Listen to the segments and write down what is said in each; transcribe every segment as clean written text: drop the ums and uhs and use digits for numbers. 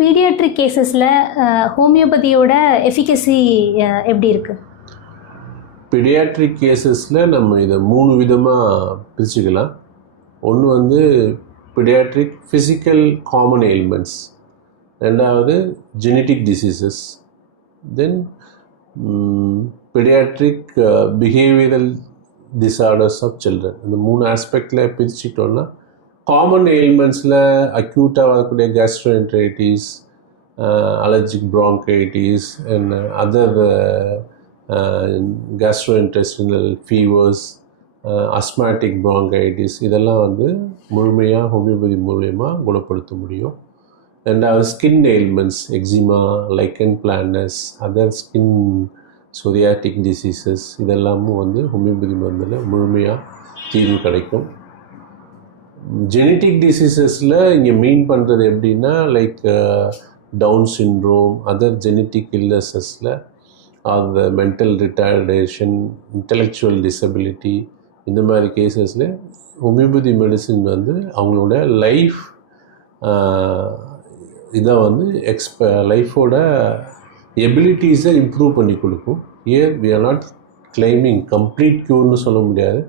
Paediatric கேசஸில் ஹோமியோபதியோட efficacy எப்படி இருக்குது? Paediatric கேசஸில் நம்ம இதை 3 விதமாக பிரிச்சுக்கலாம். ஒன்று வந்து பீடியாட்ரிக் ஃபிசிக்கல் காமன் எயில்மெண்ட்ஸ், ரெண்டாவது genetic diseases, then paediatric behavioural disorders of children. இந்த 3 ஆஸ்பெக்டில் பிரிச்சுட்டோன்னா காமன் எயில்மெண்ட்ஸில் அக்யூட்டாக வரக்கூடிய gastroenteritis, allergic bronchitis and other gastrointestinal fevers, asthmatic bronchitis, இதெல்லாம் வந்து முழுமையாக ஹோமியோபதி மூலயமா குணப்படுத்த முடியும். ரெண்டாவது skin ailments, eczema, lichen planus, other skin psoriatic diseases, இதெல்லாமும் வந்து ஹோமியோபதி மருந்தில் முழுமையாக தீர்வு கிடைக்கும். ஜெனட்டிக் டிசீசஸில் இங்கே மீன் பண்ணுறது எப்படின்னா like Down syndrome, other genetic இல்னஸஸில் அந்த மென்டல் ரிட்டார்டேஷன், இன்டலெக்சுவல் டிசபிலிட்டி, இந்த மாதிரி கேசஸில் ஹோமியோபதி மெடிசின் வந்து அவங்களோட லைஃப் இதை வந்து லைஃபோட எபிலிட்டிஸை இம்ப்ரூவ் பண்ணி கொடுக்கும். Here we are not claiming complete க்யூர்னு சொல்ல முடியாது.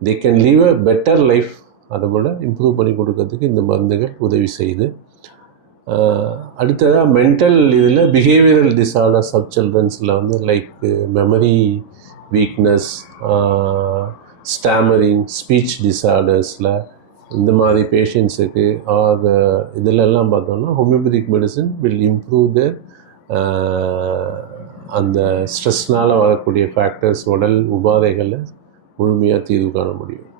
They can leave a better life, அதை விட இம்ப்ரூவ் பண்ணி கொடுக்கறதுக்கு இந்த மருந்துகள் உதவி செய்யுது. அடுத்ததாக மென்டல் இதில் பிஹேவியரல் டிஸார்டர்ஸ் ஆஃப் சில்ட்ரன்ஸில் வந்து like memory weakness, stammering, speech டிஸார்டர்ஸில் இந்த மாதிரி பேஷண்ட்ஸுக்கு இதிலெல்லாம் பார்த்தோம்னா homeopathic medicine will improve the அந்த ஸ்ட்ரெஸ்னால் வரக்கூடிய ஃபேக்டர்ஸ், உடல் உபாதைகளை முழுமையாக தீர்வு காண முடியும்.